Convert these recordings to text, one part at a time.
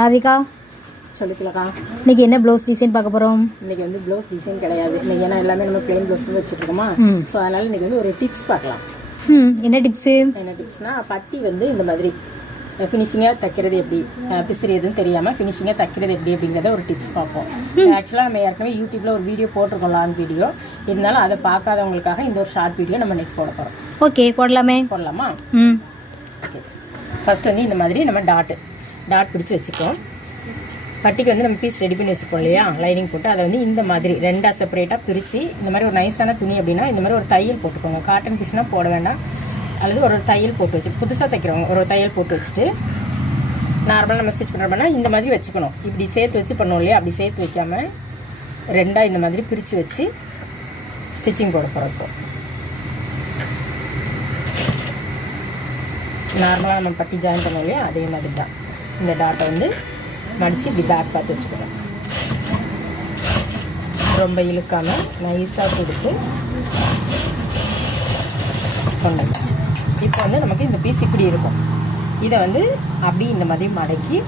ராதிகா சொல்லிக்கலக்கா. இன்னைக்கு என்ன blouse design பார்க்க போகிறோம்? இன்னைக்கு வந்து ப்ளவுஸ் டிசைன் கிடையாது. இன்னைக்கு ஏன்னா எல்லாமே நம்ம பிளெயின் ப்ளவுஸ் தான் வச்சுருக்கோமா. ஸோ அதனால இன்னைக்கு வந்து ஒரு டிப்ஸ் பார்க்கலாம். என்ன டிப்ஸு? என்ன டிப்ஸ்னா, பட்டி வந்து இந்த மாதிரி ஃபினிஷிங்காக தைக்கிறது எப்படி, பிசிறி எதுவும் தெரியாமல் ஃபினிஷிங்காக தைக்கிறது எப்படி அப்படிங்கிறத ஒரு டிப்ஸ் பார்ப்போம். ஆக்சுவலாக நம்ம ஏற்கனவே யூடியூப்பில் ஒரு வீடியோ போட்டிருக்கோம், லாங் வீடியோ. இருந்தாலும் அதை பார்க்காதவங்களுக்காக இந்த ஒரு ஷார்ட் வீடியோ நம்ம நெக்ஸ்ட் போட போகிறோம். ஓகே, போடலாமா? ஓகே, ஃபர்ஸ்ட் வந்து இந்த மாதிரி நம்ம டாட் பிடிச்சி வச்சுக்கோம். பட்டிக்கு வந்து நம்ம பீஸ் ரெடி பண்ணி வச்சுருக்கோம் இல்லையா, லைனிங் போட்டு அதை வந்து இந்த மாதிரி ரெண்டாக செப்பரேட்டாக பிரித்து இந்த மாதிரி ஒரு நைஸான துணி அப்படின்னா இந்த மாதிரி ஒரு தையல் போட்டுக்கோங்க. காட்டன் பீஸ்னால் போட வேண்டாம், அல்லது ஒரு தையல் போட்டு வச்சு புதுசாக தைக்கிறவங்க ஒரு தையல் போட்டு வச்சுட்டு நார்மலாக நம்ம ஸ்டிச் பண்ணுறோம்னா இந்த மாதிரி வச்சுக்கணும். இப்படி சேர்த்து வச்சு பண்ணோம் இல்லையா, அப்படி சேர்த்து வைக்காமல் ரெண்டாக இந்த மாதிரி பிரித்து வச்சு ஸ்டிச்சிங் போட போகிறோம். இப்போ நார்மலாக நம்ம பட்டி ஜாயின் பண்ணோம் இல்லையா, அதே மாதிரி தான் இந்த டாட்டை வந்து மடித்து இப்படி பேக் பார்த்து வச்சுக்கணும். ரொம்ப இழுக்காமல் நைஸாக கொடுத்து கொண்டு வந்துச்சு. இப்போ வந்து நமக்கு இந்த பீஸ் இப்படி இருக்கும். இதை வந்து அப்படி இந்த மாதிரி மடக்கி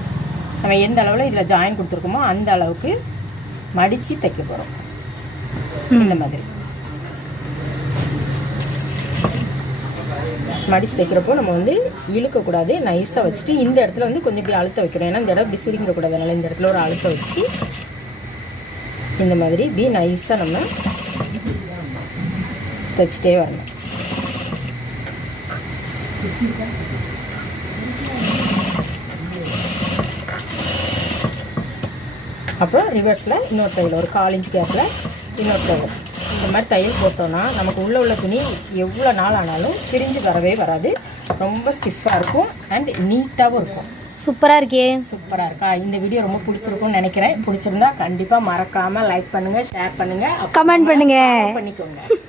நம்ம எந்த அளவில் இதில் ஜாயின் கொடுத்துருக்கோமோ அந்த அளவுக்கு மடித்து தைக்க போகிறோம். இந்த மாதிரி மடித்து தைக்கிறப்போ நம்ம வந்து இழுக்கக்கூடாது, நைஸாக வச்சுட்டு இந்த இடத்துல வந்து கொஞ்சம் இப்படி அழுத்த வைக்கணும். ஏன்னா இந்த இடம் இப்படி சுருங்கிடக்கூடாது, அதனால் இந்த இடத்துல ஒரு அழுத்த வச்சு இந்த மாதிரி இப்படி நைஸாக நம்ம தைச்சிட்டே வரணும். அப்புறம் ரிவர்ஸில் இன்னொரு தையல், ஒரு 1/4 இன்ச் கேப்பில் இன்னொரு தையல். இந்த மாதிரி தையல் போட்டோன்னா நமக்கு உள்ள துணி எவ்வளோ நாள் ஆனாலும் பிரிஞ்சு வரவே வராது. ரொம்ப ஸ்டிஃபாக இருக்கும் அண்ட் நீட்டாகவும் இருக்கும். சூப்பராக இருக்கே. சூப்பராக இருக்கா? இந்த வீடியோ ரொம்ப பிடிச்சிருக்கும்னு நினைக்கிறேன். பிடிச்சிருந்தா கண்டிப்பாக மறக்காமல் லைக் பண்ணுங்கள், ஷேர் பண்ணுங்கள், கமெண்ட் பண்ணுங்கள், பண்ணிக்கோங்க.